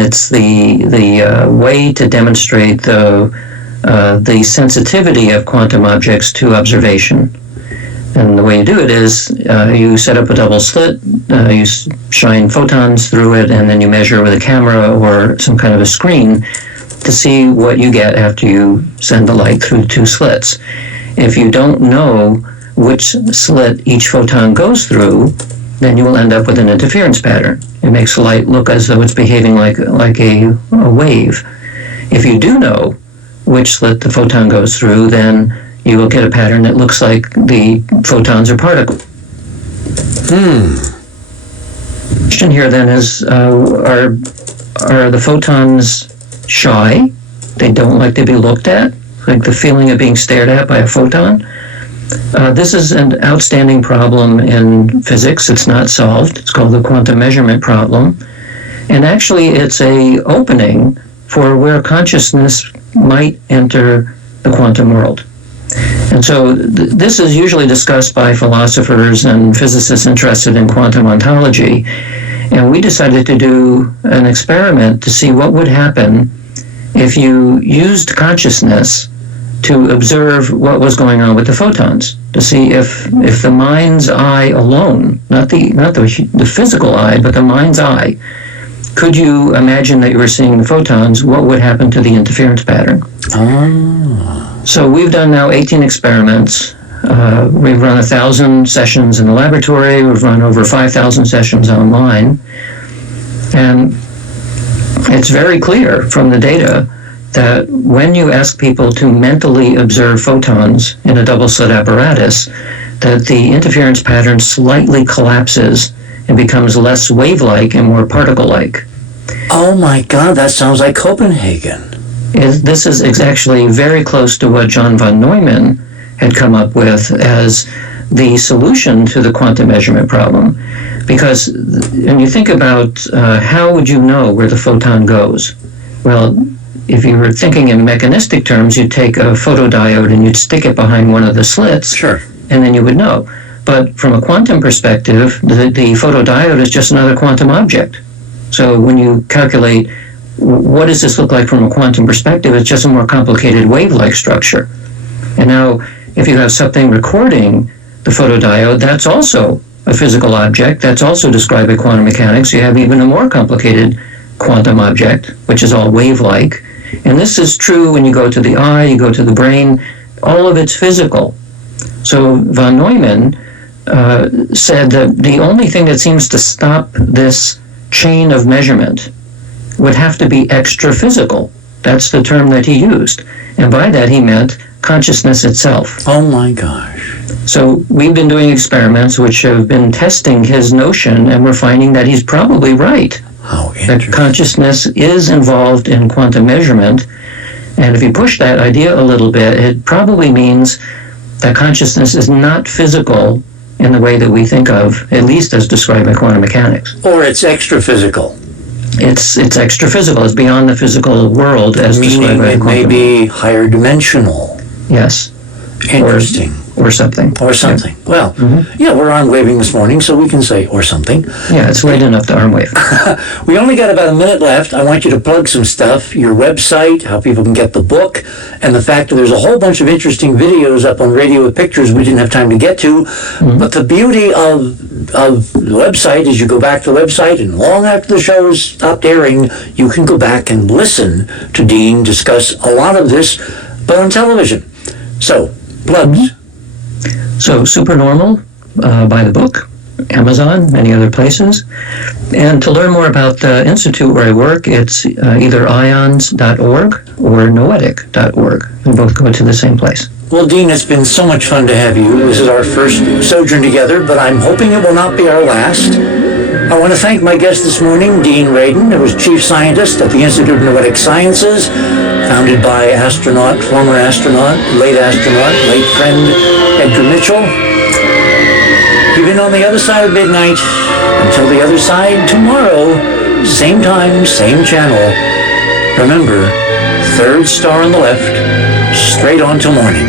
and it's the way to demonstrate the sensitivity of quantum objects to observation. And the way you do it is you set up a double slit, you shine photons through it, and then you measure with a camera or some kind of a screen to see what you get after you send the light through two slits. If you don't know which slit each photon goes through, then you will end up with an interference pattern. It makes the light look as though it's behaving like a wave. If you do know which slit the photon goes through, then you will get a pattern that looks like the photons are particles. The question here then is, are the photons shy? They don't like to be looked at? Like the feeling of being stared at by a photon? This is an outstanding problem in physics. It's not solved. It's called the quantum measurement problem. And actually, it's an opening for where consciousness might enter the quantum world. And so this is usually discussed by philosophers and physicists interested in quantum ontology. And we decided to do an experiment to see what would happen if you used consciousness to observe what was going on with the photons, to see if the mind's eye alone, not the physical eye, but the mind's eye, could you imagine that you were seeing the photons, what would happen to the interference pattern? So we've done now 18 experiments. We've run 1,000 sessions in the laboratory. We've run over 5,000 sessions online. And it's very clear from the data that when you ask people to mentally observe photons in a double-slit apparatus, that the interference pattern slightly collapses and becomes less wave-like and more particle-like. Oh my God, that sounds like Copenhagen. This is actually very close to what John von Neumann had come up with as the solution to the quantum measurement problem. Because when you think about how would you know where the photon goes? Well, if you were thinking in mechanistic terms, you'd take a photodiode and you'd stick it behind one of the slits. Sure. And then you would know. But from a quantum perspective, the photodiode is just another quantum object. So when you calculate what does this look like from a quantum perspective, it's just a more complicated wave-like structure. And now, if you have something recording the photodiode, that's also a physical object. That's also described by quantum mechanics. You have even a more complicated quantum object, which is all wave-like. And this is true when you go to the eye, you go to the brain, all of it's physical. So von Neumann said that the only thing that seems to stop this chain of measurement would have to be extra-physical. That's the term that he used. And by that he meant consciousness itself. Oh my gosh. So we've been doing experiments which have been testing his notion, and we're finding that he's probably right. How interesting. That consciousness is involved in quantum measurement. And if you push that idea a little bit, it probably means that consciousness is not physical in the way that we think of, at least as described by quantum mechanics. Or it's extra-physical. It's extra-physical. It's beyond the physical world as described by Meaning it may be higher dimensional. Yes. Interesting. Or something. Or something. Yeah. Well, yeah, we're arm waving this morning, so we can say or something. Yeah, it's late enough to arm wave. We only got about a minute left. I want you to plug some stuff, your website, how people can get the book, and the fact that there's a whole bunch of interesting videos up on Radio with Pictures we didn't have time to get to. But the beauty of the website is you go back to the website, and long after the show has stopped airing, you can go back and listen to Dean discuss a lot of this, but on television. So, plugs. So Supernormal, buy the book, Amazon, many other places. And to learn more about the institute where I work, it's either ions.org or noetic.org. We both go to the same place. Well, Dean, it's been so much fun to have you. This is our first sojourn together, but I'm hoping it will not be our last. I want to thank my guest this morning, Dean Radin, who was chief scientist at the Institute of Noetic Sciences, founded by former astronaut, late friend Edgar Mitchell. You've been on the other side of midnight. Until the other side tomorrow, same time, same channel. Remember, third star on the left, straight on till morning.